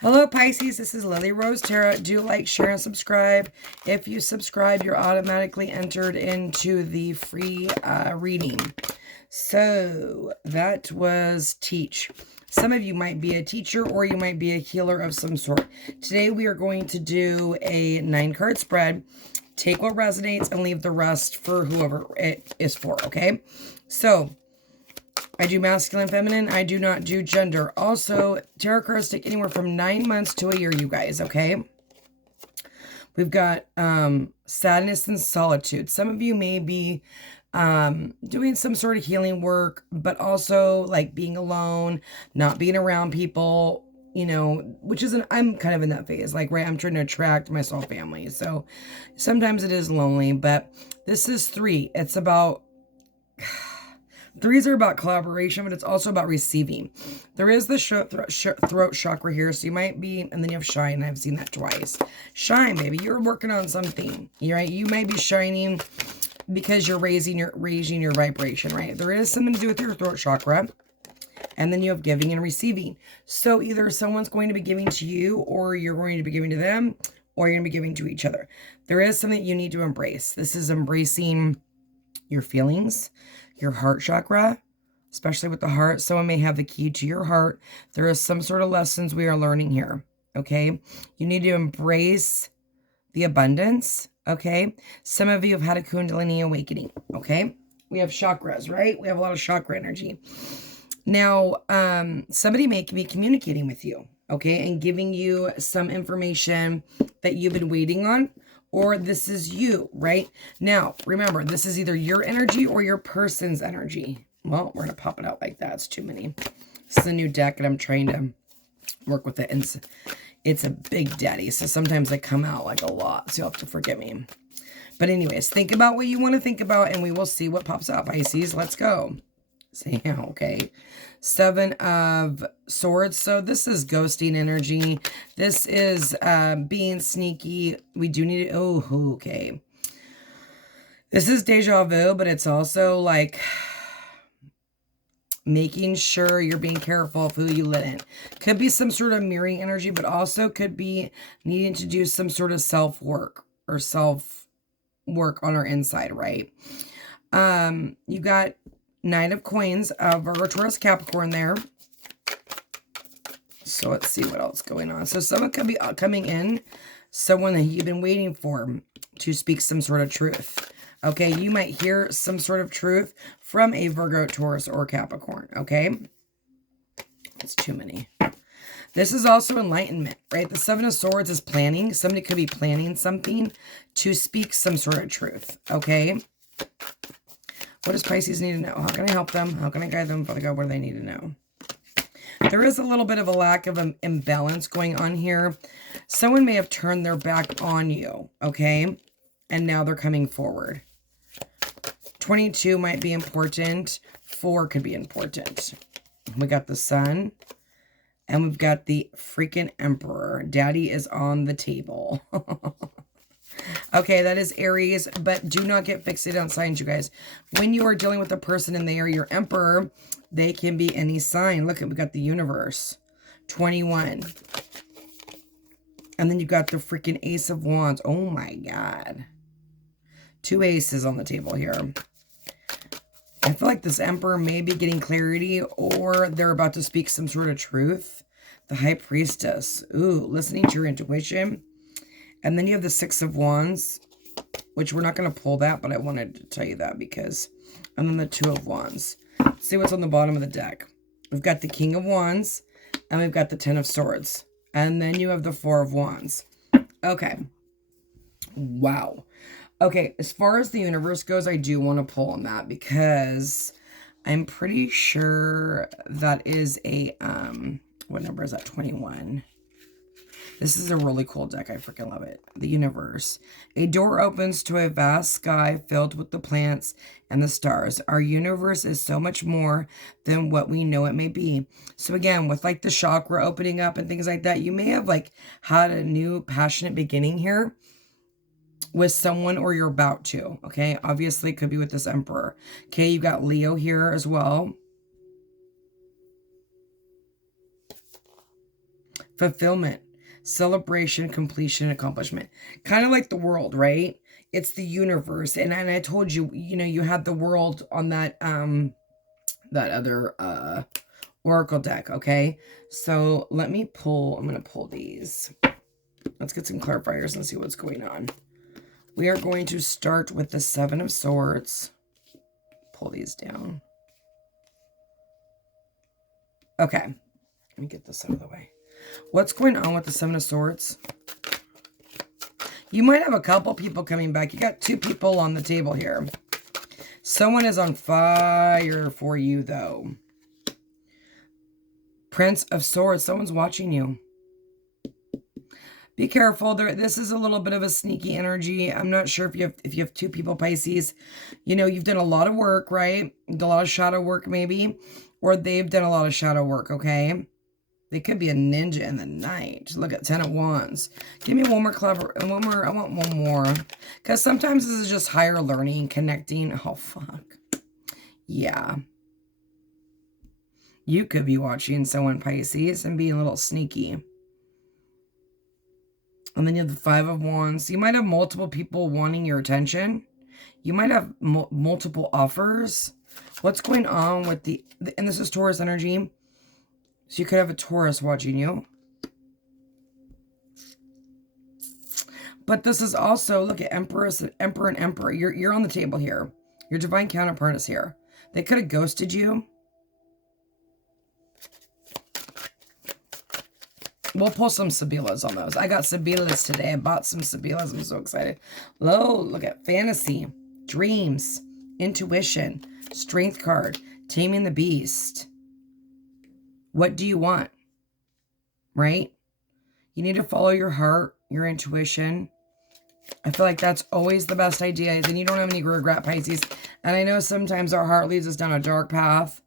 Hello, Pisces. This is Lily Rose Tarot. Do like, share, and subscribe. If you subscribe, you're automatically entered into the free reading. So that was teach. Some of you might be a teacher or you might be a healer of some sort. Today we are going to do a 9-card spread. Take what resonates and leave the rest for whoever it is for, okay? So I do masculine, feminine. I do not do gender. Also, tarot cards take anywhere from 9 months to a year, you guys, okay? We've got sadness and solitude. Some of you may be doing some sort of healing work, but also like being alone, not being around people, you know, which is I'm kind of in that phase. Like, right, I'm trying to attract my soul family. So sometimes it is lonely, but this is 3. It's about... 3s are about collaboration, but it's also about receiving. There is the throat chakra here, so you might be, and then you have shine. I've seen that twice. Shine, baby. You're working on something, right? You might be shining because you're raising your vibration, right? There is something to do with your throat chakra. And then you have giving and receiving. So either someone's going to be giving to you, or you're going to be giving to them, or you're going to be giving to each other. There is something you need to embrace. This is embracing your feelings, your heart chakra, especially with the heart. Someone may have the key to your heart. There is some sort of lessons we are learning here, okay? You need to embrace the abundance, okay? Some of you have had a Kundalini awakening, okay? We have chakras, right? We have a lot of chakra energy. Now, somebody may be communicating with you, okay, and giving you some information that you've been waiting on, or this is you, right? Now, remember, this is either your energy or your person's energy. Well, we're going to pop it out like that. It's too many. This is a new deck, and I'm trying to work with it. And it's a big daddy, so sometimes they come out like a lot, so you'll have to forgive me. But anyways, think about what you want to think about, and we will see what pops up, Pisces. Let's go. See, okay. 7 of Swords. So this is ghosting energy. This is being sneaky. We do need to... Oh, okay. This is deja vu, but it's also like making sure you're being careful of who you let in. Could be some sort of mirroring energy, but also could be needing to do some sort of self-work or self-work on our inside, right? You got Knight of Coins, Virgo, Taurus, Capricorn there. So let's see what else going on. So someone could be coming in, someone that you've been waiting for to speak some sort of truth. Okay, you might hear some sort of truth from a Virgo, Taurus, or Capricorn, okay? It's too many. This is also enlightenment, right? The 7 of Swords is planning. Somebody could be planning something to speak some sort of truth, okay? What does Pisces need to know? How can I help them? How can I guide them? Father God, what do they need to know? There is a little bit of a lack of an imbalance going on here. Someone may have turned their back on you, okay? And now they're coming forward. 22 might be important. 4 could be important. We got the Sun. And we've got the freaking Emperor. Daddy is on the table. Okay, that is Aries, but do not get fixated on signs, you guys. When you are dealing with a person and they are your Emperor, they can be any sign. Look, we got the Universe, 21. And then you got the freaking Ace of Wands. Oh my God. 2 aces on the table here. I feel like this Emperor may be getting clarity, or they're about to speak some sort of truth. The High Priestess. Ooh, listening to your intuition. And then you have the 6 of Wands, which we're not going to pull that, but I wanted to tell you that because... And then the 2 of Wands. Let's see what's on the bottom of the deck. We've got the King of Wands, and we've got the 10 of Swords. And then you have the 4 of Wands. Okay. Wow. Okay, as far as the universe goes, I do want to pull on that because I'm pretty sure that is a... what number is that? 21. This is a really cool deck. I freaking love it. The Universe. A door opens to a vast sky filled with the plants and the stars. Our universe is so much more than what we know it may be. So again, with like the chakra opening up and things like that, you may have like had a new passionate beginning here with someone, or you're about to, okay? Obviously, it could be with this Emperor. Okay, you got Leo here as well. fulfillment, celebration, completion, accomplishment. Kind of like the world, right? It's the universe. And I told you, you know, you had the world on that other oracle deck, okay? So let me pull, I'm going to pull these. Let's get some clarifiers and see what's going on. We are going to start with the Seven of Swords. Pull these down. Okay. Let me get this out of the way. What's going on with the Seven of Swords? You might have a couple people coming back. You got 2 people on the table here. Someone is on fire for you, though. Prince of Swords. Someone's watching you. Be careful. This is a little bit of a sneaky energy. I'm not sure if you have 2 people, Pisces. You know, you've done a lot of work, right? A lot of shadow work, maybe. Or they've done a lot of shadow work, okay? They could be a ninja in the night. Look at 10 of Wands. Give me one more clever, one more. I want one more. Because sometimes this is just higher learning, connecting. Oh, fuck. Yeah. You could be watching someone, Pisces, and being a little sneaky. And then you have the 5 of Wands. You might have multiple people wanting your attention. You might have multiple offers. What's going on with and this is Taurus energy. So you could have a Taurus watching you. But this is also, look at Empress, Emperor, and Emperor. You're on the table here. Your divine counterpart is here. They could have ghosted you. We'll pull some Sibilas on those. I got Sibilas today. I bought some Sibilas. I'm so excited. Look at fantasy, dreams, intuition, strength card, taming the beast. What do you want? Right? You need to follow your heart, your intuition. I feel like that's always the best idea. Then you don't have any regret, Pisces. And I know sometimes our heart leads us down a dark path,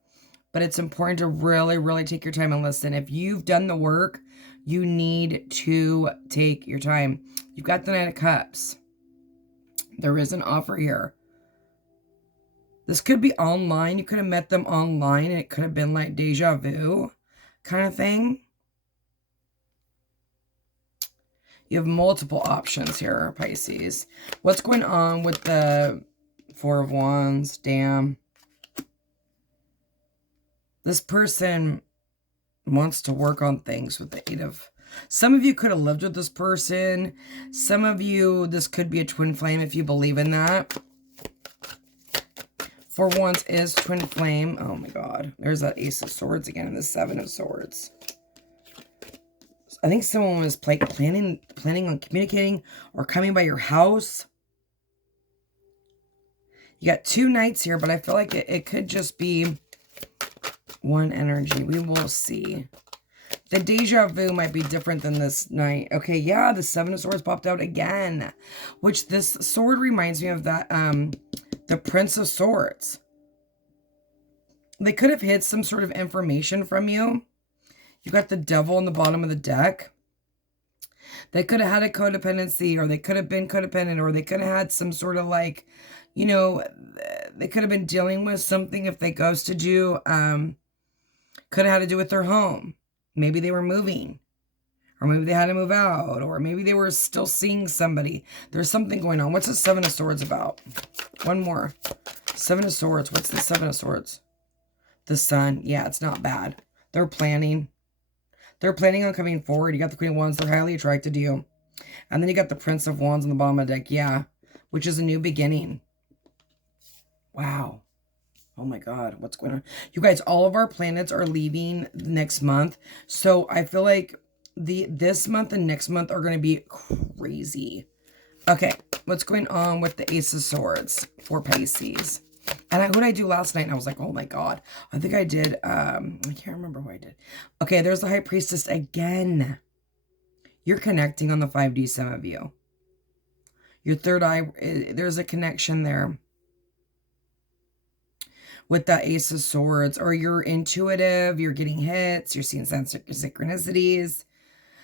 but it's important to really, really take your time and listen. If you've done the work, you need to take your time. You've got the Knight of Cups. There is an offer here. This could be online. You could have met them online, and it could have been like deja vu kind of thing. You have multiple options here, Pisces. What's going on with the 4 of Wands? Damn. This person wants to work on things with the 8 of... Some of you could have lived with this person. Some of you, this could be a twin flame if you believe in that. 4 of Wands is twin flame. Oh my God. There's that Ace of Swords again and the 7 of Swords. I think someone was planning on communicating or coming by your house. You got 2 knights here, but I feel like it could just be one energy. We will see. The deja vu might be different than this knight. Okay, yeah, the 7 of Swords popped out again, which this sword reminds me of that, the Prince of Swords. They could have hid some sort of information from you. You got the Devil on the bottom of the deck. They could have had a codependency, or they could have been codependent, or they could have had some sort of like, you know, they could have been dealing with something if they ghosted you. Could have had to do with their home. Maybe they were moving, or maybe they had to move out, or maybe they were still seeing somebody. There's something going on. What's the 7 of Swords about? One more. 7 of Swords. What's the 7 of Swords? The Sun. Yeah, it's not bad. They're planning. They're planning on coming forward. You got the Queen of Wands. They're highly attracted to you. And then you got the Prince of Wands on the bottom of the deck. Yeah, which is a new beginning. Wow. Oh my God, what's going on? You guys, all of our planets are leaving next month. So I feel like this month and next month are going to be crazy. Okay, what's going on with the Ace of Swords for Pisces? And what did I do last night? And I was like, oh my God. I think I did, I can't remember what I did. Okay, there's the High Priestess again. You're connecting on the 5D, some of you. Your third eye, there's a connection there with that Ace of Swords. Or you're intuitive, you're getting hits, you're seeing synchronicities.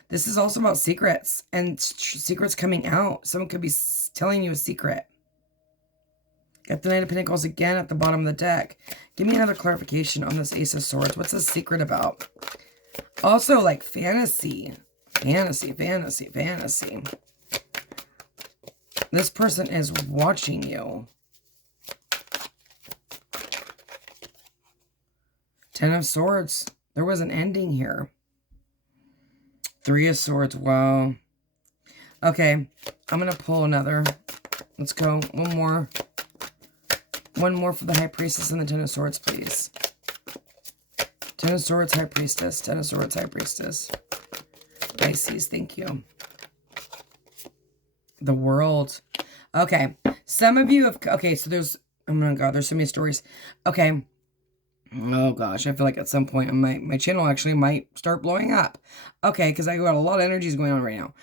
This is also about secrets, and secrets coming out. Someone could be telling you a secret. Got the Knight of Pentacles again at the bottom of the deck. Give me another clarification on this Ace of Swords. What's the secret about? Also, like fantasy. Fantasy, fantasy, fantasy. This person is watching you. Ten of Swords. There was an ending here. Three of Swords. Wow. Okay. I'm going to pull another. Let's go. One more. One more for the High Priestess and the Ten of Swords, please. Ten of Swords, High Priestess. Ten of Swords, High Priestess. Pisces, thank you. The World. Okay. Some of you have... Okay, so there's... Oh my God, there's so many stories. Okay. Oh gosh, I feel like at some point my channel actually might start blowing up. Okay, because I got a lot of energies going on right now.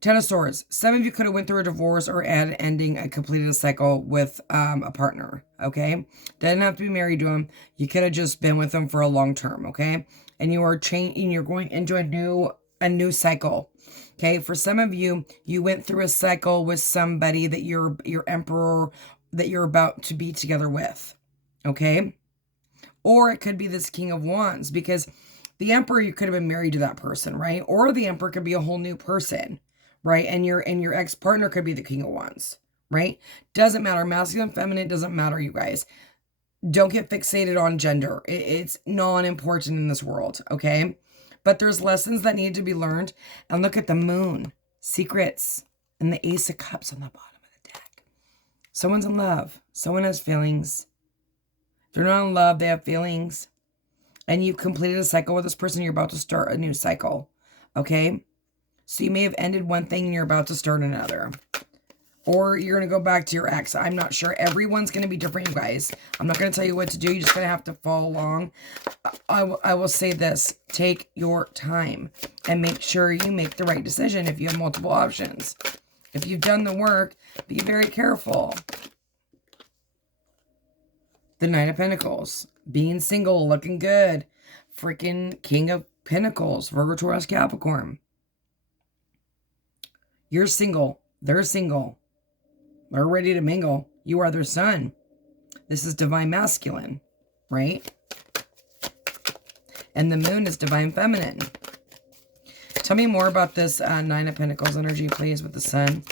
Ten of Swords. Some of you could have went through a divorce or had an ending and completed a cycle with a partner, okay? Doesn't have to be married to him. You could have just been with him for a long term, okay? And you are changing, you're going into a new cycle, okay? For some of you, you went through a cycle with somebody that your emperor that you're about to be together with, okay? Or it could be this King of Wands, because the Emperor, you could have been married to that person, right? Or the Emperor could be a whole new person, right? And your ex-partner could be the King of Wands, right? Doesn't matter. Masculine, feminine, doesn't matter, you guys. Don't get fixated on gender. It's non-important in this world, okay? But there's lessons that need to be learned. And look at the Moon, secrets, and the Ace of Cups on the bottom of the deck. Someone's in love. Someone has feelings. If they're not in love, they have feelings. And you've completed a cycle with this person, you're about to start a new cycle, okay? So you may have ended one thing and you're about to start another. Or you're going to go back to your ex. I'm not sure. Everyone's going to be different, you guys. I'm not going to tell you what to do. You're just going to have to follow along. I will say this. Take your time and make sure you make the right decision if you have multiple options. If you've done the work, be very careful. The Knight of Pentacles. Being single, looking good. Freaking King of Pentacles. Virgo, Taurus, Capricorn. You're single. They're single. They're ready to mingle. You are their sun. This is divine masculine, right? And the Moon is divine feminine. Tell me more about this Nine of Pentacles energy, please, with the sun.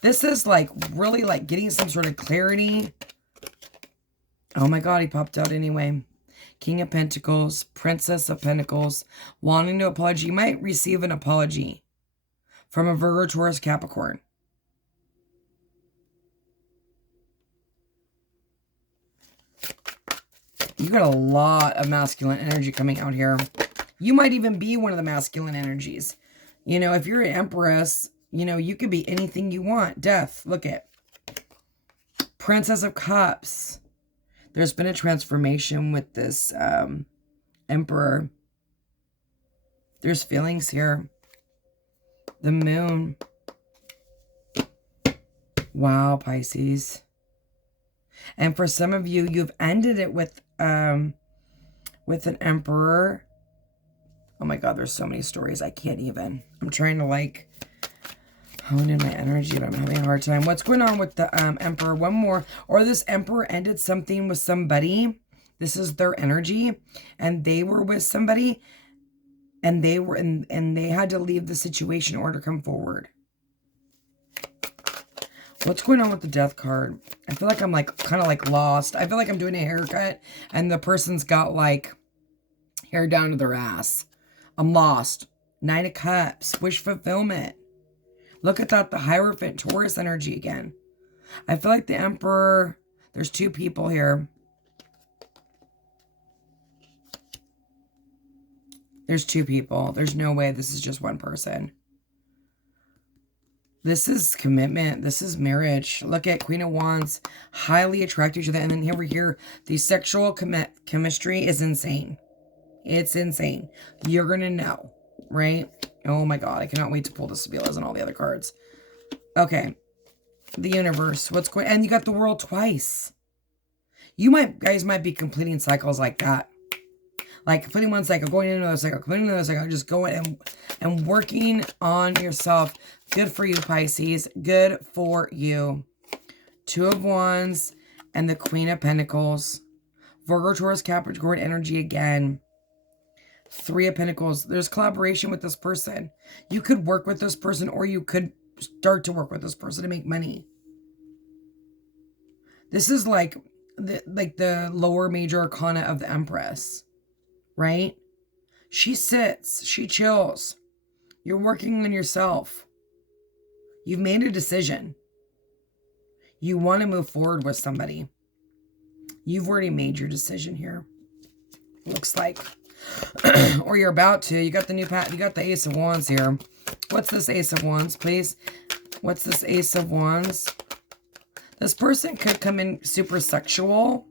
This is like really like getting some sort of clarity. Oh my God, he popped out anyway. King of Pentacles, Princess of Pentacles, wanting to apologize. You might receive an apology from a Virgo, Taurus, Capricorn. You got a lot of masculine energy coming out here. You might even be one of the masculine energies. You know, if you're an Empress, you know, you could be anything you want. Death, look at. Princess of Cups. There's been a transformation with this Emperor. There's feelings here. The Moon. Wow, Pisces. And for some of you, you've ended it with an Emperor. Oh my God, there's so many stories. I can't even. I'm trying to like hone in my energy, but I'm having a hard time. What's going on with the Emperor? One more. Or this Emperor ended something with somebody. This is their energy. And they were with somebody. And they were and they had to leave the situation or to come forward. What's going on with the Death card? I feel like I'm like kind of like lost. I feel like I'm doing a haircut and the person's got like hair down to their ass. I'm lost. Nine of Cups. Wish fulfillment. Look at that, the Hierophant, Taurus energy again. I feel like the Emperor, there's two people here. There's two people. There's no way this is just one person. This is commitment. This is marriage. Look at Queen of Wands, highly attracted to each other. And then over here, the sexual chemistry is insane. It's insane. You're going to know, right? Oh my God, I cannot wait to pull the Sabilas and all the other cards. Okay. The universe. What's going... And you got the World twice. You guys might be completing cycles like that. Like completing one cycle, going into another cycle, completing another cycle, just going and working on yourself. Good for you, Pisces. Good for you. Two of Wands and the Queen of Pentacles. Virgo, Taurus, Capricorn energy again. Three of Pentacles. There's collaboration with this person. You could work with this person, or you could start to work with this person to make money. This is like the lower major arcana of the Empress, right? She sits, she chills. You're working on yourself. You've made a decision. You want to move forward with somebody. You've already made your decision here. Looks like. Or you're about to. You got the new you got the Ace of Wands here. What's this Ace of Wands, please? What's this Ace of Wands? This person could come in super sexual.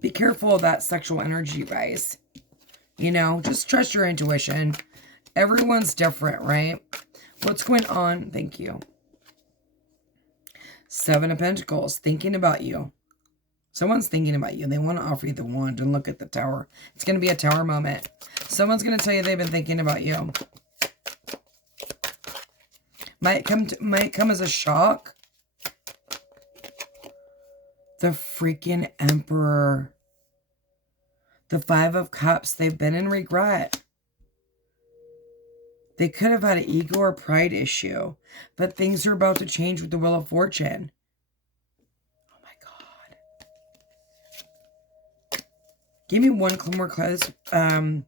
Be careful of that sexual energy, you guys. You know, just trust your intuition. Everyone's different, right? What's going on? Thank you. Seven of Pentacles. Thinking about you. Someone's thinking about you. They want to offer you the wand, and look at the Tower. It's going to be a Tower moment. Someone's going to tell you they've been thinking about you. Might come as a shock. The freaking Emperor. The Five of Cups. They've been in regret. They could have had an ego or pride issue, but things are about to change with the Wheel of Fortune. Oh my God. Give me one more class. I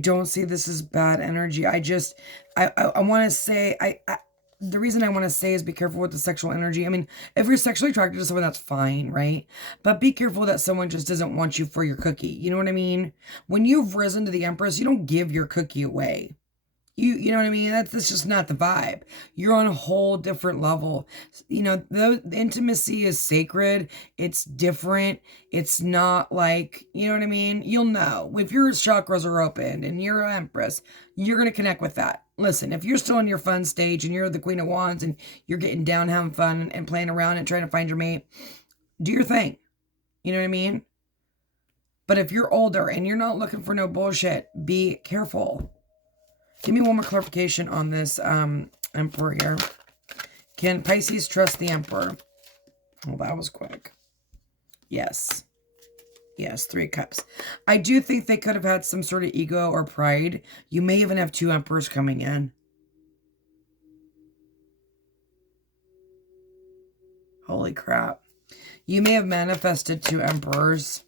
don't see this as bad energy. I want to say, the reason I want to say is be careful with the sexual energy. I mean, if you're sexually attracted to someone, that's fine, right? But be careful that someone just doesn't want you for your cookie. You know what I mean? When you've risen to the Empress, you don't give your cookie away. You know what I mean? That's just not the vibe. You're on a whole different level. You know, the intimacy is sacred. It's different. It's not like, you know what I mean? You'll know. If your chakras are opened and you're an Empress, you're going to connect with that. Listen, if you're still in your fun stage and you're the Queen of Wands and you're getting down, having fun and playing around and trying to find your mate, do your thing. You know what I mean? But if you're older and you're not looking for no bullshit, be careful. Give me one more clarification on this Emperor here. Can Pisces trust the Emperor? Oh, that was quick. Yes. Yes, Three of Cups. I do think they could have had some sort of ego or pride. You may even have two Emperors coming in. Holy crap. You may have manifested two Emperors.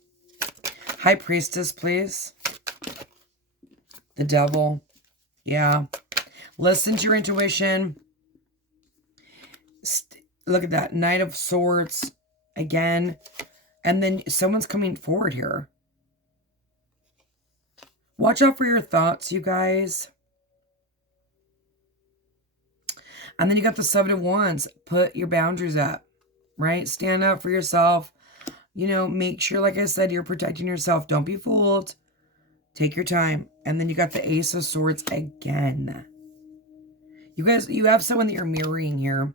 High Priestess, please. The Devil. Yeah. Listen to your intuition. Look at that. Knight of Swords. Again. And then someone's coming forward here. Watch out for your thoughts, you guys. And then you got the Seven of Wands. Put your boundaries up. Right? Stand up for yourself. You know, make sure, like I said, you're protecting yourself. Don't be fooled. Take your time. And then you got the Ace of Swords again. You guys, you have someone that you're mirroring here.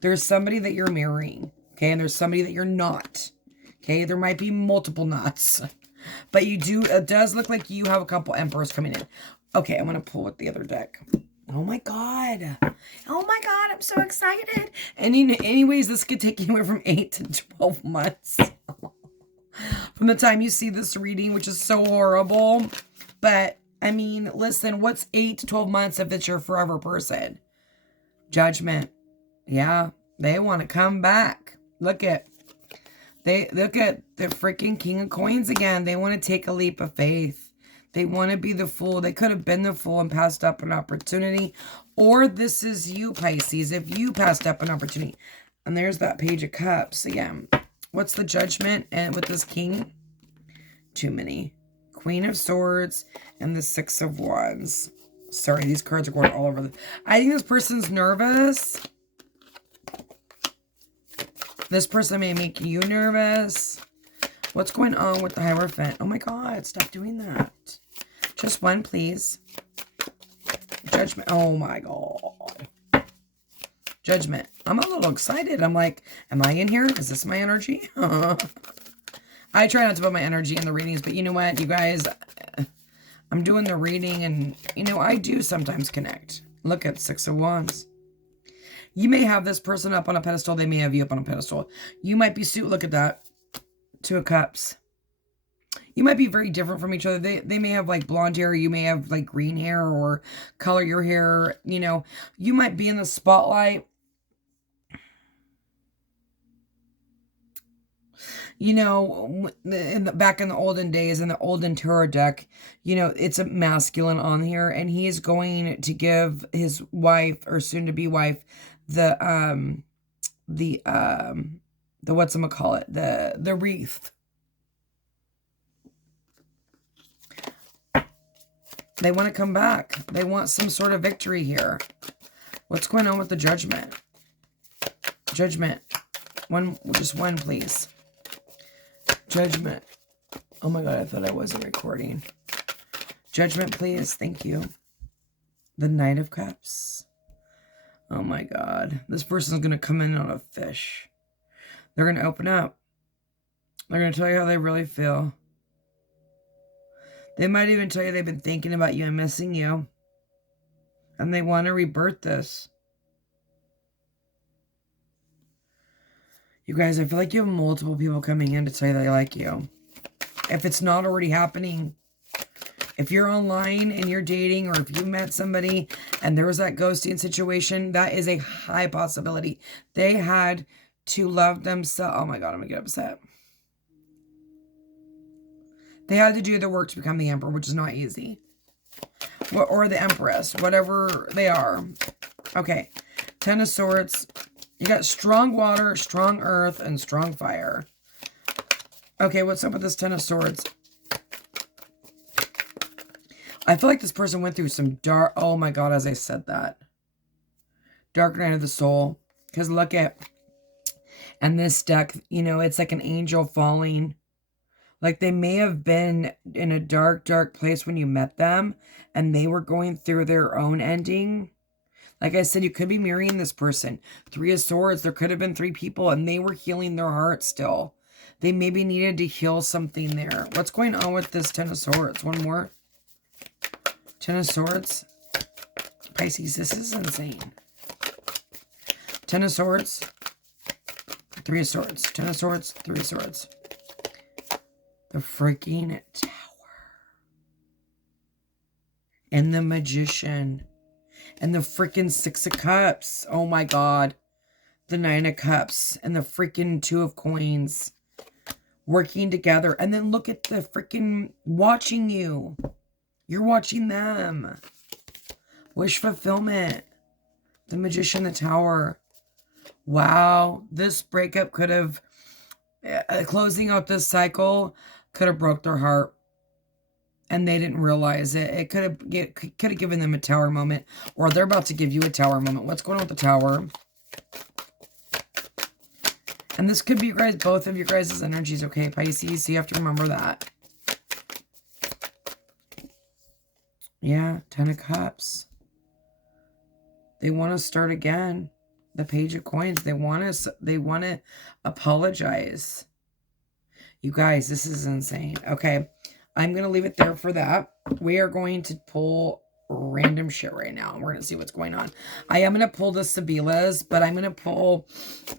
There's somebody that you're mirroring. Okay, and there's somebody that you're not. Okay, there might be multiple knots. But you do, it does look like you have a couple Emperors coming in. Okay, I'm going to pull with the other deck. Oh my God. Oh my God, I'm so excited. And anyways, this could take anywhere from 8 to 12 months. From the time you see this reading, which is so horrible. But, I mean, listen, what's 8 to 12 months if it's your forever person? Judgment. Yeah, they want to come back. Look at the freaking King of Coins again. They want to take a leap of faith. They want to be the fool. They could have been the fool and passed up an opportunity. Or this is you, Pisces, if you passed up an opportunity. And there's that Page of Cups again. What's the Judgment and with this King? Too many. Queen of Swords and the Six of Wands. Sorry, these cards are going all over. I think this person's nervous. This person may make you nervous. What's going on with the Hierophant? Oh my God, stop doing that. Just one, please. Judgment. Oh my God. Judgment. I'm a little excited. I'm like, am I in here? Is this my energy? I try not to put my energy in the readings, but you know what, you guys? I'm doing the reading and, you know, I do sometimes connect. Look at Six of Wands. You may have this person up on a pedestal. They may have you up on a pedestal. You might be look at that. Two of Cups. You might be very different from each other. They may have like blonde hair. You may have like green hair, or color your hair. You know, you might be in the spotlight. You know, back in the olden days, in the olden tarot deck, you know, it's a masculine on here, and he is going to give his wife, or soon to be wife, the whatchamacallit, the wreath. They want to come back. They want some sort of victory here. What's going on with the judgment? Judgment. One, just one, please. Judgment. Oh my God, I thought I wasn't recording. Judgment, please. Thank you. The Knight of Cups. Oh my God. This person's going to come in on a fish. They're going to open up. They're going to tell you how they really feel. They might even tell you they've been thinking about you and missing you. And they want to rebirth this. You guys, I feel like you have multiple people coming in to tell you they like you. If it's not already happening, if you're online and you're dating, or if you met somebody and there was that ghosting situation, that is a high possibility. They had to love themselves. Oh my God, I'm going to get upset. They had to do the work to become the Emperor, which is not easy. Or the Empress, whatever they are. Okay, Ten of Swords. You got strong water, strong earth, and strong fire. Okay, what's up with this Ten of Swords? I feel like this person went through some dark... Oh my God, as I said that. Dark night of the soul. Because look at... And this deck, you know, it's like an angel falling. Like they may have been in a dark, dark place when you met them. And they were going through their own ending. Like I said, you could be marrying this person. Three of Swords, there could have been 3 people and they were healing their heart still. They maybe needed to heal something there. What's going on with this Ten of Swords? One more. Ten of Swords. Pisces, this is insane. Ten of Swords. Three of Swords. Ten of Swords. Three of Swords. The freaking Tower. And the Magician. And the freaking Six of Cups. Oh my God. The Nine of Cups. And the freaking Two of Coins. Working together. And then look at the freaking watching you. You're watching them. Wish fulfillment. The Magician, the Tower. Wow. This breakup could have... closing out this cycle could have broke their heart. And they didn't realize it. It could have given them a Tower moment. Or they're about to give you a Tower moment. What's going on with the Tower? And this could be you guys, both of your guys' energies, okay, Pisces? So you have to remember that. Yeah, Ten of Cups. They want to start again. The Page of Coins. They want to apologize. You guys, this is insane. Okay. I'm going to leave it there for that. We are going to pull random shit right now. We're going to see what's going on. I am going to pull the Sibilas, but I'm going to pull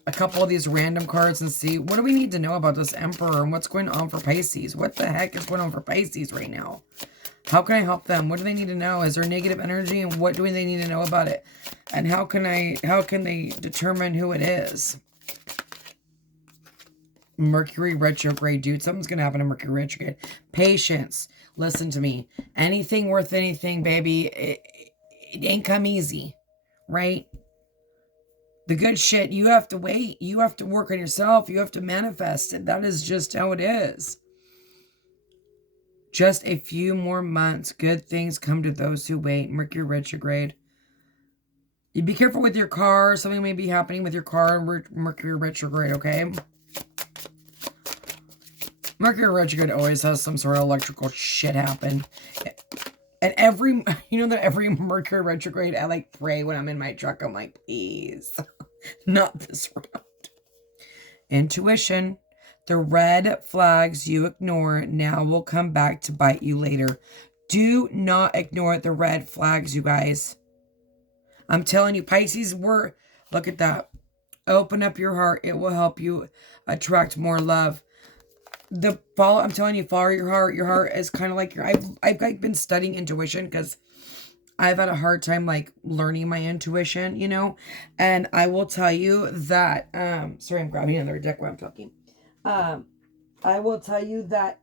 a couple of these random cards and see what do we need to know about this Emperor and what's going on for Pisces. What the heck is going on for Pisces right now? How can I help them? What do they need to know? Is there negative energy and what do they need to know about it? And how can they determine who it is? Mercury retrograde, dude. Something's going to happen to Mercury retrograde. Patience. Listen to me. Anything worth anything, baby, it ain't come easy, right? The good shit, you have to wait. You have to work on yourself. You have to manifest it. That is just how it is. Just a few more months. Good things come to those who wait. Mercury retrograde. You be careful with your car. Something may be happening with your car. Mercury retrograde, okay? Mercury retrograde always has some sort of electrical shit happen. And you know that every Mercury retrograde, I like pray when I'm in my truck. I'm like, please, not this round. Intuition. The red flags you ignore now will come back to bite you later. Do not ignore the red flags, you guys. I'm telling you, Pisces, look at that. Open up your heart. It will help you attract more love. I'm telling you, follow your heart. Your heart is kind of like I've like been studying intuition because I've had a hard time like learning my intuition, you know. And I will tell you that sorry, I'm grabbing another deck while I'm talking. I will tell you that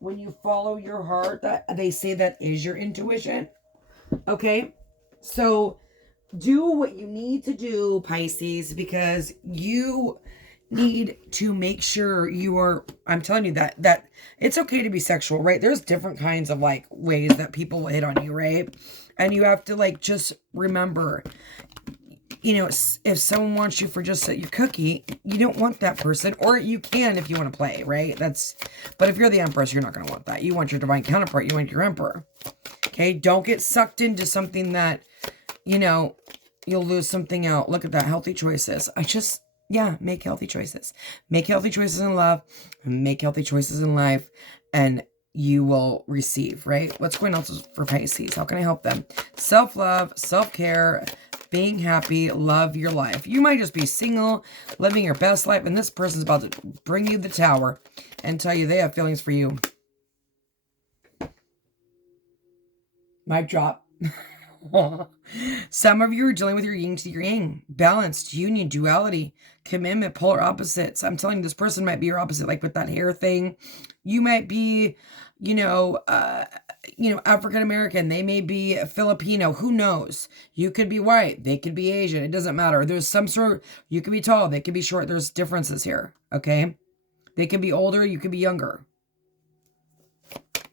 when you follow your heart, that they say that is your intuition. Okay? So do what you need to do, Pisces, because you need to make sure you are, I'm telling you that it's okay to be sexual, right? There's different kinds of like ways that people will hit on you, right? And you have to like just remember, you know, if someone wants you for just your cookie, you don't want that person, or you can if you want to play, right? But if you're the Empress, you're not going to want that. You want your divine counterpart. You want your Emperor. Okay? Don't get sucked into something that, you know, you'll lose something out. Look at that. Healthy choices. Yeah, make healthy choices. Make healthy choices in love. Make healthy choices in life. And you will receive, right? What's going on for Pisces? How can I help them? Self-love, self-care, being happy, love your life. You might just be single, living your best life, and this person's about to bring you the tower and tell you they have feelings for you. Mic drop. Some of you are dealing with your yin to your yang, balanced, union, duality, commitment, polar opposites. I'm telling you, this person might be your opposite, like with that hair thing. You might be, African American. They may be Filipino. Who knows? You could be white. They could be Asian. It doesn't matter. There's some sort. You could be tall. They could be short. There's differences here. Okay, they could be older. You could be younger.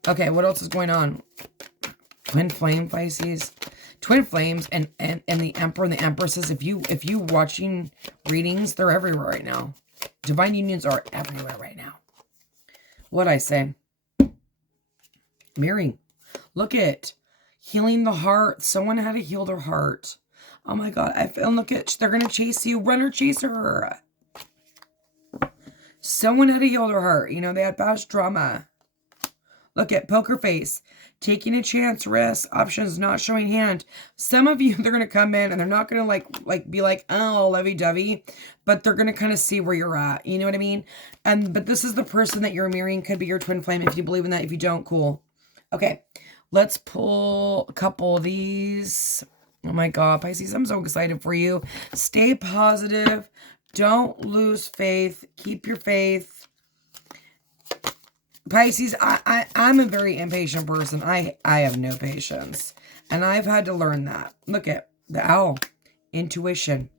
Okay, what else is going on? Twin flame, Pisces. Twin flames and the Emperor and the Empresses. If you watching readings, they're everywhere right now. Divine unions are everywhere right now. What'd I say? Mirroring. Look at healing the heart. Someone had to heal their heart. Oh my God. Look at, they're going to chase you. Runner chaser. Someone had to heal their heart. You know, they had past trauma. Look at poker face. Taking a chance, risk, options, not showing hand. Some of you, they're going to come in and they're not going to be like, oh, lovey-dovey, but they're going to kind of see where you're at. You know what I mean? But this is the person that you're mirroring. Could be your twin flame. If you believe in that, if you don't, cool. Okay, let's pull a couple of these. Oh my God, Pisces, I'm so excited for you. Stay positive. Don't lose faith. Keep your faith. Pisces, I'm a very impatient person. I have no patience. And I've had to learn that. Look at the owl. Intuition.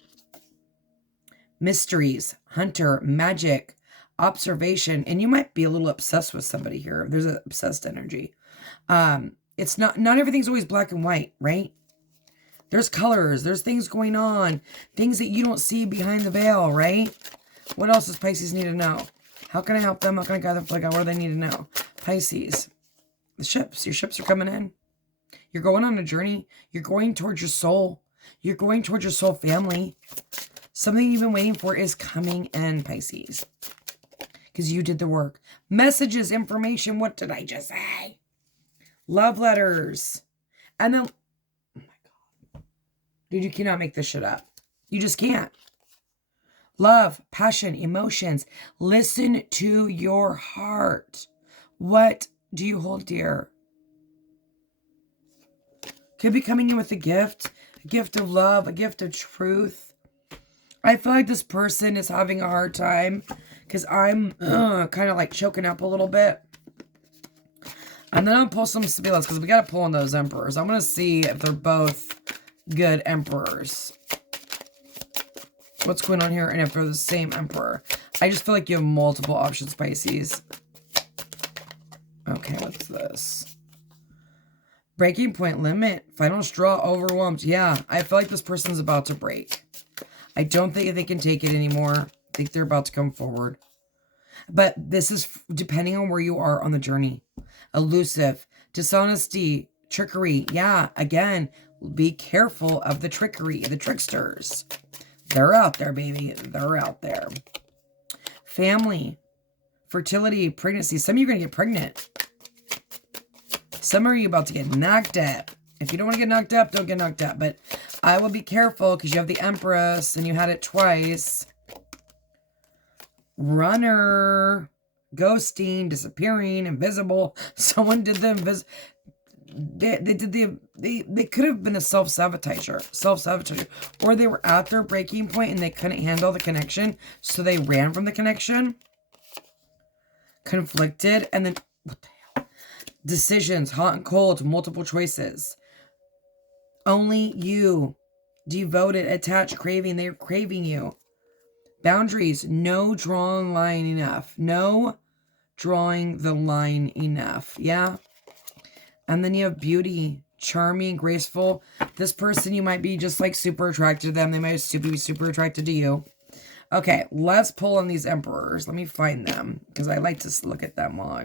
Mysteries. Hunter. Magic. Observation. And you might be a little obsessed with somebody here. There's an obsessed energy. It's not everything's always black and white, right? There's colors. There's things going on. Things that you don't see behind the veil, right? What else does Pisces need to know? How can I help them? How can I guide them? What do they need to know? Pisces. The ships. Your ships are coming in. You're going on a journey. You're going towards your soul. You're going towards your soul family. Something you've been waiting for is coming in, Pisces. Because you did the work. Messages, information. What did I just say? Love letters. And then, oh my God. Dude, you cannot make this shit up. You just can't. Love, passion, emotions. Listen to your heart. What do you hold dear? Could be coming in with a gift of love, a gift of truth. I feel like this person is having a hard time because I'm kind of like choking up a little bit. And then I'll pull some Sabilas because we got to pull on those emperors. I'm going to see if they're both good emperors. What's going on here, and if they're the same emperor. I just feel like you have multiple options, Pisces. Okay, what's this? Breaking point, limit, final straw, overwhelmed. Yeah, I feel like this person's about to break. I don't think they can take it anymore. I think they're about to come forward. But this is depending on where you are on the journey. Elusive, dishonesty, trickery. Yeah, again, be careful of the trickery, the tricksters. They're out there, baby. They're out there. Family, fertility, pregnancy. Some of you are going to get pregnant. Some of you about to get knocked up. If you don't want to get knocked up, don't get knocked up. But I will be careful because you have the Empress and you had it twice. Runner. ghosting, disappearing, invisible. Someone did the they could have been a self-sabotager, or they were at their breaking point and they couldn't handle the connection, so they ran from the connection, conflicted, and then what the hell? Decisions, hot and cold, multiple choices. Only you, devoted, attached, craving. They're craving you. Boundaries, no drawing line enough. No drawing the line enough. Yeah. And then you have beauty, charming, graceful. This person, you might be just like super attracted to them. They might be super attracted to you. Okay, let's pull on these emperors. Let me find them, because I like to look at them while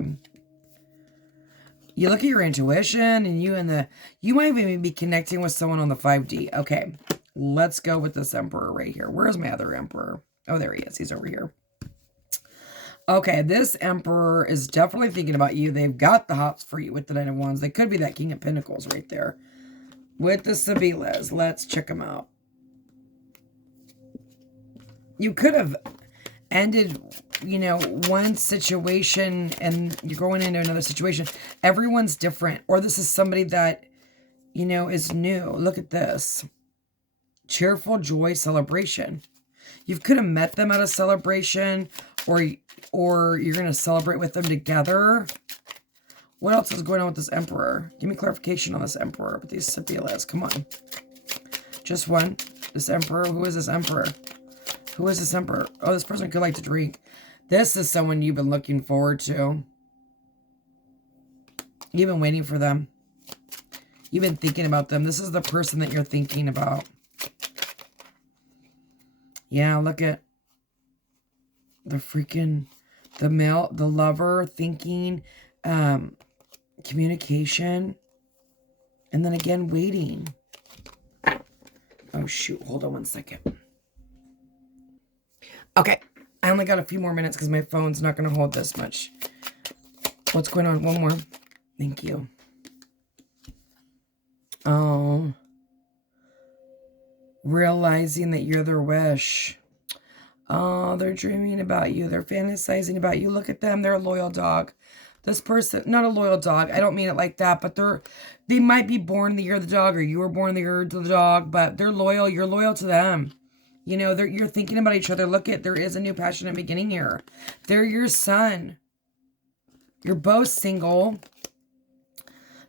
you look at your intuition, and you might even be connecting with someone on the 5D. Okay, let's go with this emperor right here. Where's my other emperor? Oh, there he is. He's over here. Okay, this emperor is definitely thinking about you. They've got the hots for you with the Knight of Wands. They could be that King of Pentacles right there. With the Sibilas, let's check them out. You could have ended, one situation and you're going into another situation. Everyone's different. Or this is somebody that, is new. Look at this. Cheerful joy celebration. You could have met them at a celebration, or you're going to celebrate with them together. What else is going on with this emperor? Give me clarification on this emperor with these Sibilas. Come on. Just one. This emperor. Who is this emperor? Who is this emperor? Oh, this person could like to drink. This is someone you've been looking forward to. You've been waiting for them. You've been thinking about them. This is the person that you're thinking about. Yeah, look at the lover, thinking, communication, and then again, waiting. Oh, shoot. Hold on one second. Okay. I only got a few more minutes because my phone's not going to hold this much. What's going on? One more. Thank you. Oh. Realizing that you're their wish. Oh, they're dreaming about you. They're fantasizing about you. Look at them. They're a loyal dog. This person, not a loyal dog. I don't mean it like that, but they might be born the year of the dog, or you were born the year of the dog, but they're loyal. You're loyal to them. You're thinking about each other. Look at, there is a new passionate beginning here. They're your son. You're both single.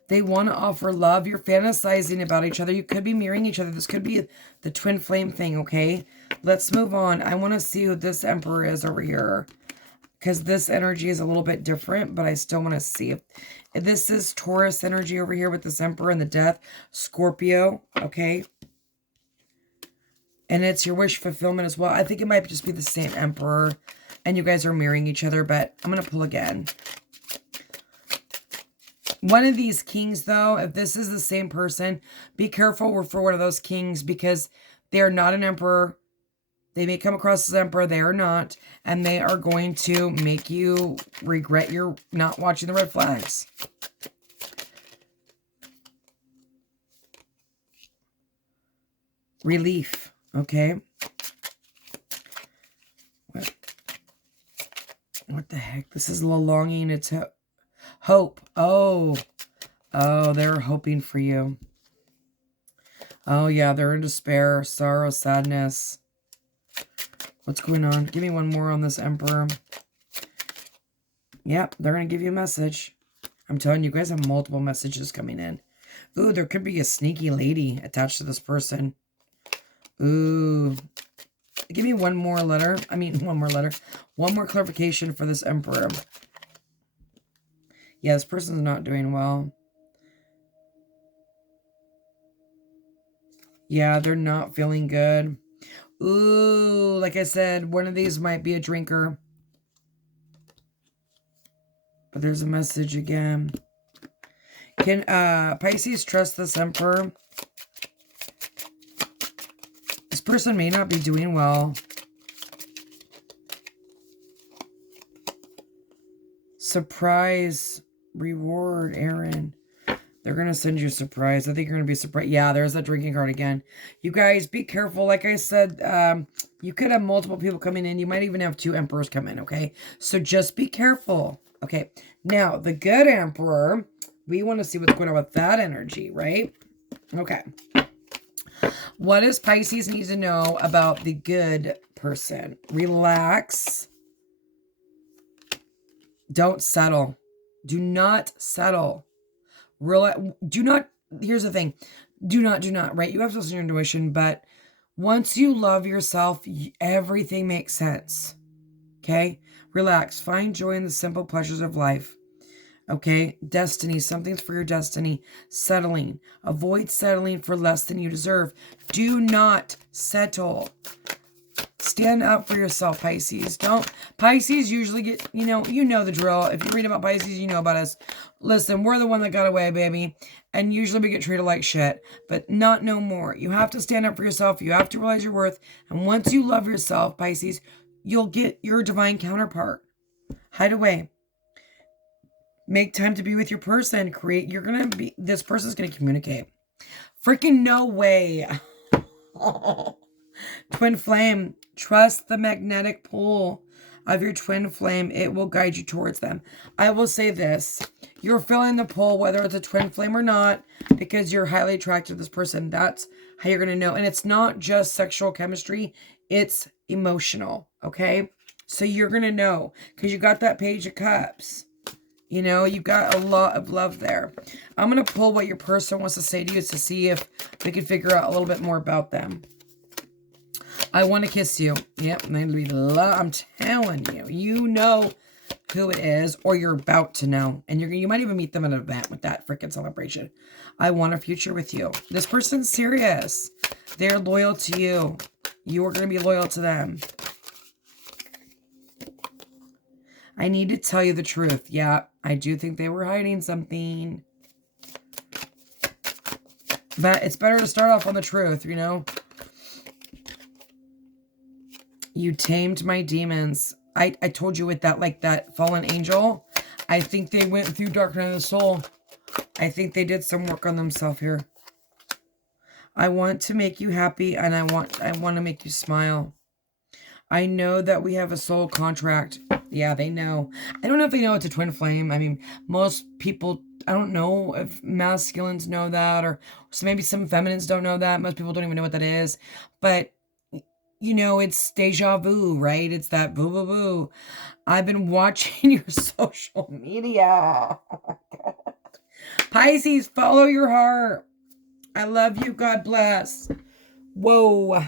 They want to offer love. You're fantasizing about each other. You could be mirroring each other. This could be the twin flame thing, okay? Let's move on. I want to see who this emperor is over here, because this energy is a little bit different, but I still want to see if this is Taurus energy over here with this emperor and the death. Scorpio, okay? And it's your wish fulfillment as well. I think it might just be the same emperor, and you guys are mirroring each other, but I'm going to pull again. One of these kings, though, if this is the same person, be careful for one of those kings, because they are not an emperor. They may come across as emperor. They are not. And they are going to make you regret your not watching the red flags. Relief. Okay. What the heck? This is longing. It's hope. Oh, they're hoping for you. Oh, yeah, they're in despair, sorrow, sadness. What's going on? Give me one more on this emperor. Yep, they're going to give you a message. I'm telling you, guys have multiple messages coming in. Ooh, there could be a sneaky lady attached to this person. Ooh. Give me one more letter. One more clarification for this emperor. Yeah, this person's not doing well. Yeah, they're not feeling good. Ooh, like I said, one of these might be a drinker. But there's a message again. Can Pisces trust this emperor? This person may not be doing well. Surprise reward, Aaron. They're going to send you a surprise. I think you're going to be surprised. Yeah, there's that drinking card again. You guys, be careful. Like I said, you could have multiple people coming in. You might even have 2 emperors come in, okay? So just be careful. Okay, now the good emperor, we want to see what's going on with that energy, right? Okay. What does Pisces need to know about the good person? Relax. Don't settle. Do not settle. Here's the thing. Do not, right? You have to listen to your intuition, but once you love yourself, everything makes sense. Okay? Relax. Find joy in the simple pleasures of life. Okay? Destiny. Something's for your destiny. Settling. Avoid settling for less than you deserve. Do not settle. Stand up for yourself, Pisces. Pisces usually get, you know the drill. If you read about Pisces, you know about us. Listen, we're the one that got away, baby. And usually we get treated like shit. But not no more. You have to stand up for yourself. You have to realize your worth. And once you love yourself, Pisces, you'll get your divine counterpart. Hide away. Make time to be with your person. This person's going to communicate. Freaking no way. Twin flame. Trust the magnetic pull of your twin flame. It will guide you towards them. I will say this. You're feeling the pull, whether it's a twin flame or not, because you're highly attracted to this person. That's how you're going to know. And it's not just sexual chemistry. It's emotional. Okay? So you're going to know because you got that Page of Cups. You know, you got a lot of love there. I'm going to pull what your person wants to say to you to see if we can figure out a little bit more about them. I want to kiss you. Yep, I'm telling you. You know who it is, or you're about to know. And you might even meet them at an event with that freaking celebration. I want a future with you. This person's serious. They're loyal to you. You are going to be loyal to them. I need to tell you the truth. Yeah, I do think they were hiding something. But it's better to start off on the truth, you know? You tamed my demons. I told you with that, like that fallen angel. I think they went through dark night of the soul. I think they did some work on themselves here. I want to make you happy, and I want to make you smile. I know that we have a soul contract. Yeah, they know. I don't know if they know it's a twin flame. I mean, most people, I don't know if masculines know that, or maybe some feminines don't know that. Most people don't even know what that is. But you know, it's deja vu, right? It's that boo, boo, boo. I've been watching your social media. Oh my God. Pisces, follow your heart. I love you. God bless. Whoa.